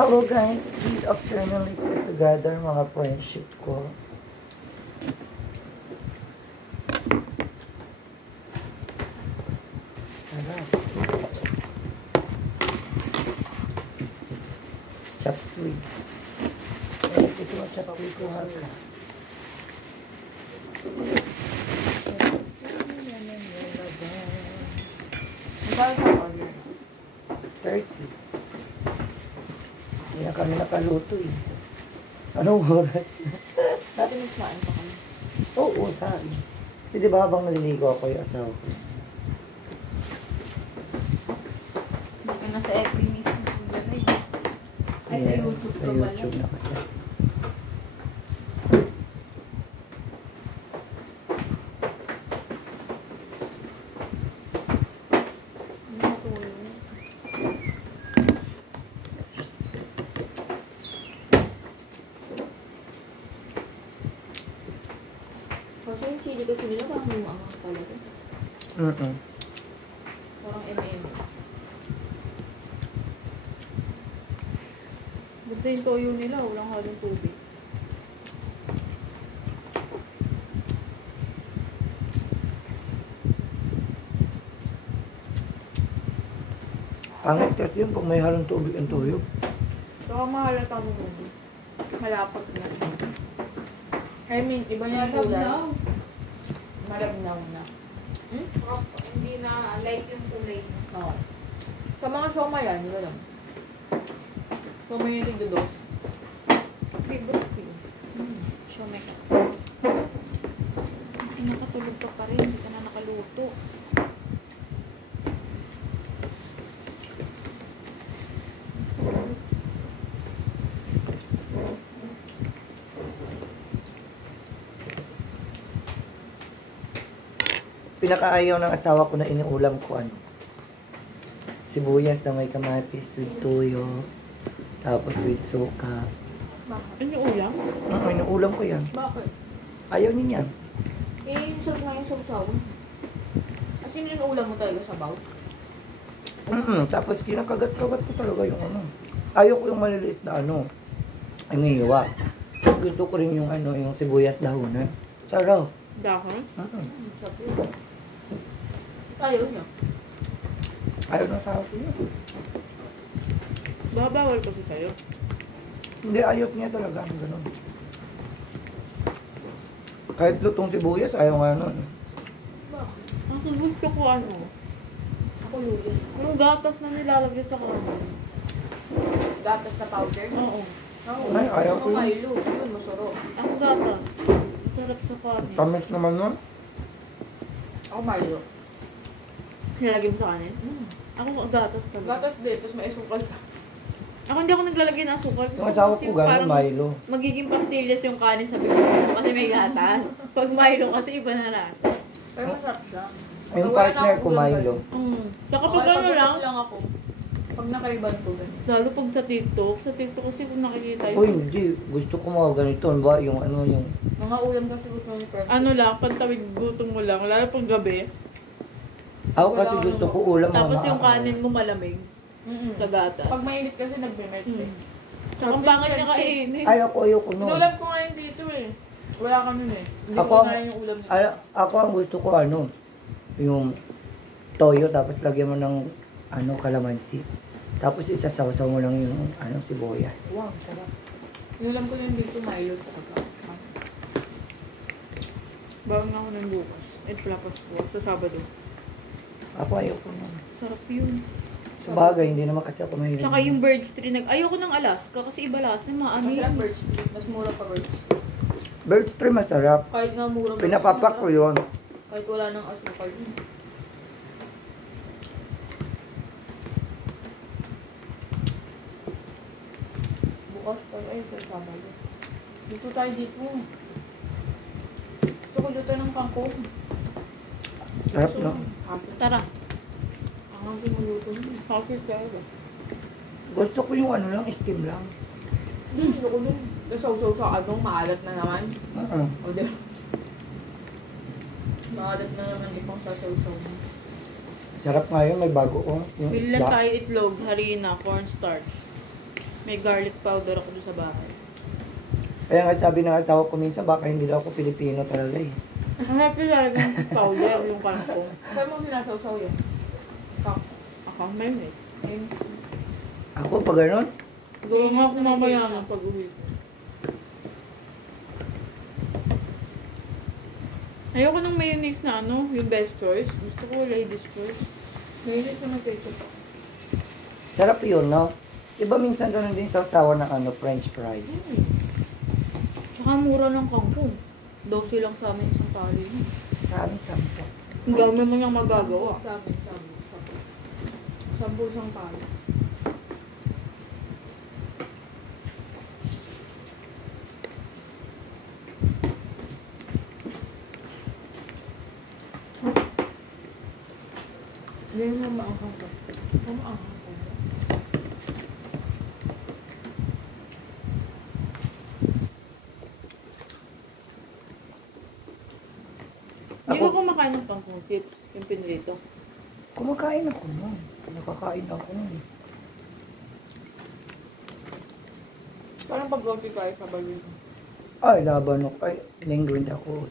Hello guys, good afternoon. Let's get together mga friendship ko. Sarap. Chop suey. Ito ang chop suey ko ha. Magkano 30. Hindi na kami nakaluto eh. Anong oras? Dati nagsain pa kami. Oo, saan? Hindi ba habang naliligo ako yung asawa ko? Hindi na sa FB mismo. Ay, sa YouTube Sa ka pala. YouTube na kasi. Kasi yung chili kasi nila parang lumaangang talaga. Parang M&M. Buti yung toyo nila, walang halong tubig. Pangit kasi yun pag may halong tubig ang tuyo. Saka mahalata mo mo. Malapot na. I mean, iba niya yung kulay. Malabnaw na. Hindi na light yung kulay. Oo. Sa mga soma yan, di ba lang? Soma yung tigdodos. Favorite ko yun. Shomai ka. Hindi nakatulog ka pa rin. Hindi ka na nakaluto. Pinakaayaw ng asawa ko na iniulam ko ano. Sibuyas na may kamatis with tuyo. Tapos with suka. Bakit? Ano yung ulam? Inuulam ko yan. Bakit? Ayaw niya. Eh, yung sarap nga yung sausawan. As in, yung ulam mo talaga sa baw. Tapos kinakagat-kagat ko talaga yung ano. Ayaw ko yung maliliit na ano. Yung iwa. Gusto ko rin yung ano, yung sibuyas dahunan. Sarap. Dahon? Sarap yun. Ayaw niya. Ayaw na sa akin yun. Babawal kasi sa'yo. Hindi, ayaw niya talaga. Ganun. Kahit lutong sibuyas, ayaw nga nun. Bakit? Ang gusto ko ano? Ako lulas. Yung gatas na nilalagay sa kanin. Gatas na powder? Oo. Oo. Ay, ayaw ko yun. Milo. Yun, masarap. Ako gatas. Masarap sa kanin. Tamis naman nun. Ako Milo. Nilalagay mo sa kanin? Ako gatas talaga. Gatas din, tapos may asukal pa. Ako hindi ako naglalagay ng asukal. Yung asawa ko gano'n, Milo. Magiging pastillas yung kanin sa bibig kasi may gatas. Pag Milo kasi iba na lasa. Pero masarap siya. Yung partner ko, Milo. Saka pag ano lang ako. Pag nakaiban ko ganun. Lalo pag sa TikTok kasi kung nakikita yun. Uy, hindi. Gusto ko mga ganito. Ano ba? Yung ano, yung... Mga ulam kasi gusto ni Perfect. Ano lang, pantawid gutom mo lang. Lalo pag gabi. Ako kasi gusto ko ulam Tapos mga yung kanin mo malamig. Sa gata. Pag mainit kasi nagme-melt eh. Tsaka ang pangit niya kainin. Ayoko nun. Inulam ko ngayon dito eh. Wala ka nun eh. Hindi Ako ko ang- na yung ulam nito. Ako ang gusto ko ano, yung toyo tapos lagyan mo ng ano, kalamansi. Tapos isasawsaw mo lang yung ano, sibuyas. Wow, sarap. Inulam ko yung dito Milo talaga. Bawang nga ako ng bukas. Plapas po. Sa Sabado. Ako ayoko nun. Sarap yun. Sa bagay, hindi naman kasi ako mahilig. Tsaka yung birch tree. Ayoko ng Alaska kasi iba lasa. Maano Masarap yun. birch tree. Mas mura pa birch tree. Birch tree masarap. Kahit nga mura birch tree, Pinapapak ko masarap. yun. Kahit wala ng asukal. Bukas pa ay sa Sabado. Dito tayo dito. Gusto ko luto ng kangkong. Sarap, no? Tara. Ang sinuluto mo. Coffee talaga. Gusto ko yung ano lang, steam lang. Hindi ko nun. Saw-saw sa ano, maalat na naman. O di. Maalat na naman ipang sasaw-saw mo. Sarap nga yun, may bago ko. Yung Bili lang isda. tayo itlog, harina, cornstarch. May garlic powder ako doon sa bahay. Kaya nga sabi ng asawa ko minsan, baka hindi daw ako Pilipino talaga eh. Happy talagang powder yung kangkong. Saan mo sinasawsaw yan? Akang may may. Ayun. Ako pa gano'n? Gawin mo ako mamaya ng pag-uwi ko. Ayoko ng mayonnaise na ano, yung best choice. Gusto ko ladies choice. Ngayon ko ng ketchup. Sarap yun, no? Iba minsan gano'n din sa tawa ng ano, french fries. Tsaka mura ng kangkong. 12 lang sa amin isang tali. Sabi ko. Ang dami mo niyang magagawa. Sa amin. 10 isang palo. Hindi mo maanghang ka. Maanghang ka. Hindi ko kumakain ng kangkong chips, yung pinrito. Kumakain ako nun. Nakakain ako nun. Parang pag-roti kayo sa balon. Ay, laban ako. Ay, lingwind ako.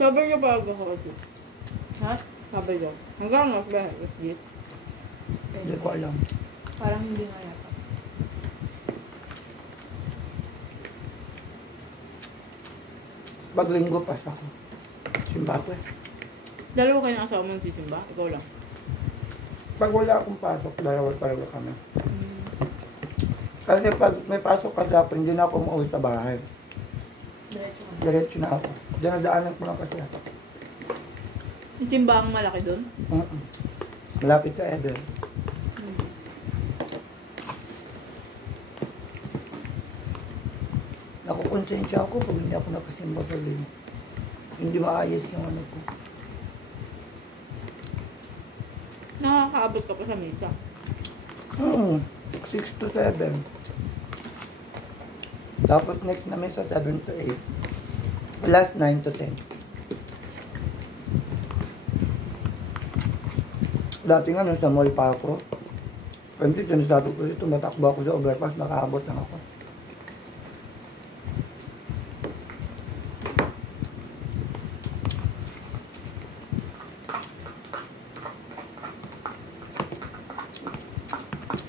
Sabi niya pa ako ito. Ha? Sabi niya. Hanggang mas ba? Yes. Hindi ko alam. Parang hindi nga yata. Pag linggo pas ako. Zimbabwe. Dalawa kayong asawa mo nagsisimba? Ikaw lang. Pag wala akong pasok, dalawa talaga kami. Kasi pag may pasok kasi ako, hindi na ako mauwi sa bahay. Diretso ka. Diretso na ako. Dinadaanan ko lang kasi ako. Yung timbang malaki doon? Malapit sa Ever. Nakukonsensya ako pag hindi ako nakasimba sa linggo. Hindi maayos yung ano ko. Nakakaabot ka pa sa misa. 6 to 7. Tapos next namin sa 7 to 8. Last 9 to 10. Dati nga nung sa mall pa ako, kasi sinasabi ko dito, matakbo ako sa overpass, nakaabot lang ako.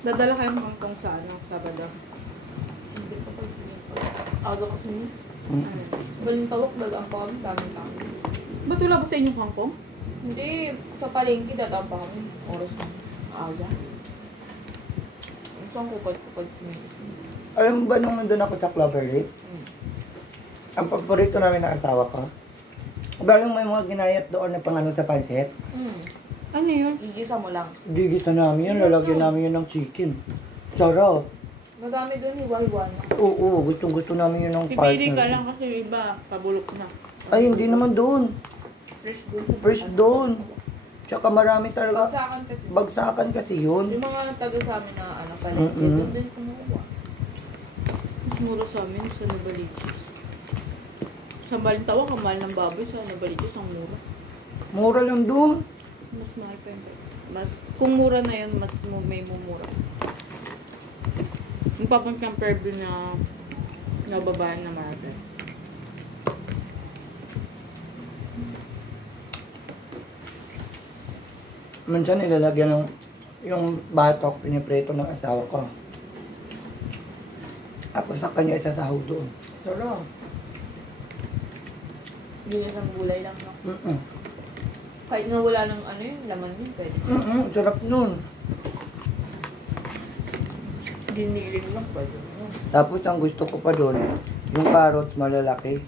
Dadala kayong kangkong sa ano, Sabado. Hindi pa pa siya. Aga kasi niya. Mm. Balintawak, dagaan pa kami. Dami. Ba't wala ba sa inyong kangkong? Hindi, sa palengke, dadaan pa kami. Oras na. Aga. Isang kupad-kupad siya. Alam mo ba nung nandun ako sa Clover Lake? Ang paborito namin ng asawa ko. Ba yung may mga ginayat doon na pangano sa pancit? Ano yun? Igisa mo lang. Gigita namin yun, lalagyan namin yun ng chicken. Sarap. Madami doon, hiwa-hiwa na. Oo, gustong-gusto namin yun ng Pipili ka partner. lang kasi yung iba, pabulok na. Ay, hindi naman doon. Fresh doon sa First doon. Tsaka marami talaga. Bagsakan kasi. Bagsakan kasi yun. Yung mga taga sa amin na ano, palengke, doon din kumukuha. Mas mura sa amin sa Nabaliches. Sa Balintawa, kamahal ng baboy. Sa Nabaliches, ang mura. Mura lang doon. Mas mahal pa yung kung mura na yun, mas may mumura. Yung compare doon na nababaan na marami. Minsan nilalagyan ng yung batok, piniprito ng asawa ko. Tapos sa kanya isasahog doon. Sarap. Hindi niya sang gulay lang, no? Kahit nga wala ng ano yun, laman yun, pwede. Sarap nun. Giniling lang, pwede. Tapos ang gusto ko pa doon, yung carrots malalaki.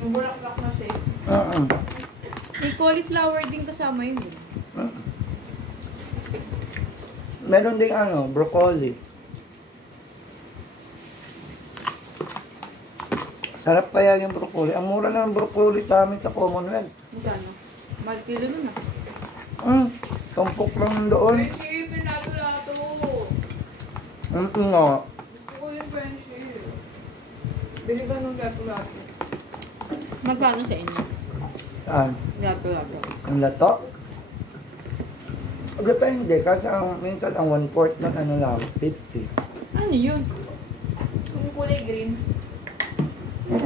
Yung bulaklak na shape. May cauliflower din kasama yun. Meron ding ano, broccoli. Sarap kaya yung broccoli. Ang mura na ng broccoli sa amin sa Commonwealth. Magkano? Mahal kilo nun ah. Tumpok lang doon. Friendship, pinagulato. Nga. Gusto ko yung friendship. Bili ka ng gagulato. Magkano sa inyo? Saan? Gato-gato. Ang lato? Depende, kasi ang minsan ang 1/4 ng ano lang, 50. Ano yun? Yung kulay green.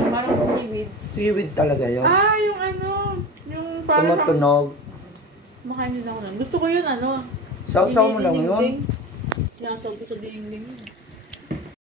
Parang seaweed. Seaweed talaga yun. Ah, yung ano, yung parang Tumutunog. makain din ako nun. Gusto ko yun, ano. Sausaw mo lang yun. Sinasawag ko sa dingding yun.